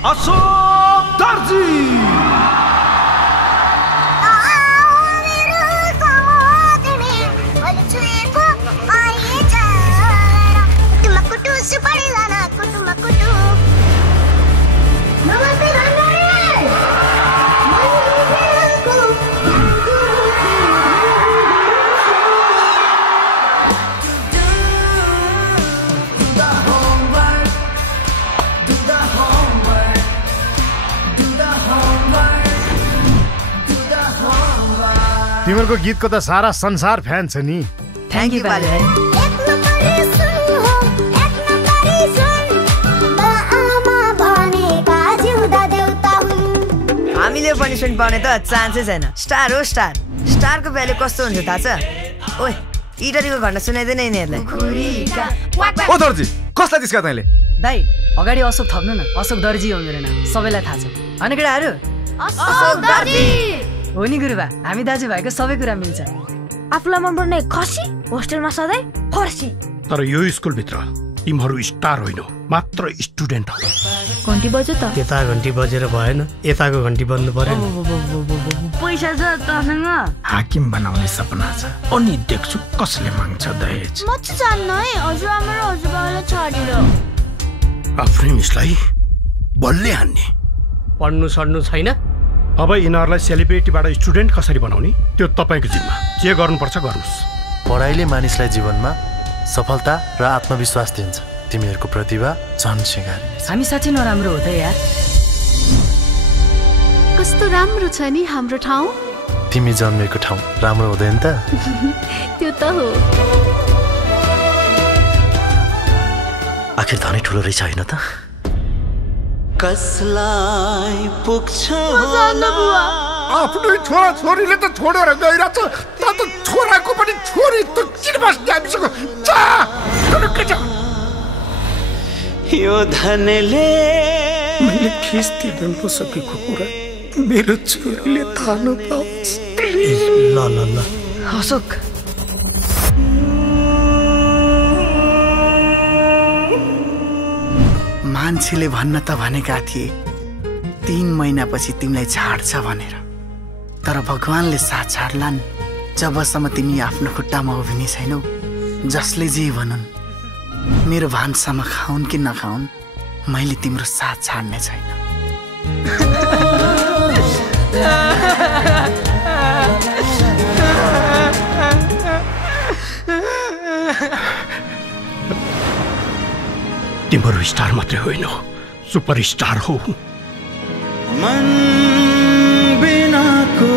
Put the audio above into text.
अशोक दर्जी। तिम्रो गीतको त सारा संसार फ्यान छ नि। थ्यांक यू बाले भाइ। हामीले पनिसमेन्ट पाउने त चान्सै छैन। स्टार हो स्टार। स्टारको भ्यालु कस्तो हुन्छ थाहा छ? ओए इटरीको घण्टा सुनाइदैन यिनीहरूलाई। ओ दर्जी कसलाई दिस्का तैँले? दाइ अगाडि अशोक थप्नु न। अशोक दर्जी हो मेरो नाम, सबैलाई थाहा छ। होइन केटाहरू? अशोक दर्जी हो नि गुरुबा, हामी दाजुभाइको सबै कुरा मिल्छ। आफूलाई मनपर्ने खसी होस्टेलमा सधैँ फर्सी। तर यो स्कुलभित्र तिमीहरू स्टार होइन, मात्र स्टुडेन्ट हो। घन्टी बज्यो त? यता घन्टी बजेर भएन, यताको घन्टी बज्नु पर्यो। पैसा छ तसँग? हाकिम बनाउने सपना छ, अनि देख्छु कसले माग्छ दहेज। म चाहिँ जान्न है हजुरआमा र हजुरबाबालाई छाडेर। आफ्नै मिसलाई बलले हान्ने। पढ्नु सड्नु छैन? अब यिनीहरूलाई सेलिब्रिटीबाट स्टुडेन्ट कसरी बनाउने त्यो तपाईँको जिम्मा। जे गर्नुपर्छ गर्नुहोस्। पढाइले मानिसलाई जीवनमा सफलता र आत्मविश्वास दिन्छ। तिमीहरूको प्रतिभा झन् सिँगारिन्छ। हामी साँच्चै नराम्रो हो त यार। कस्तो राम्रो छ नि हाम्रो ठाउँ। तिमी जन्मेको ठाउँ राम्रो हुँदैन त? त्यो त हो। आखिर धनै ठुलो रहेछ होइन त? कसलाई पुग्छ आफ्नै छोरा छोरीले त छोडेर गइरहेछ, त छोराको पनि छोरी त किन बस्ने हामीसँग? यो धनले मैले फिस तिर्न नसकेको कुरा मेरो छोरीले थाहा नपाओस्। ल ल ल अशोक मान्छेले भन्न त भनेका थिए 3 महिनापछि तिमीलाई छाड्छ भनेर, तर भगवानले साथ छाड्लान् जबसम्म तिमी आफ्नो खुट्टामा उभिने छैनौ। जसले जे भनुन्, मेरो भान्सामा खाउन् कि नखाउन्, मैले तिम्रो साथ छाड्ने छैन। तिम्रो स्टार मात्रै होइन, सुपर स्टार हो। मन बिनाको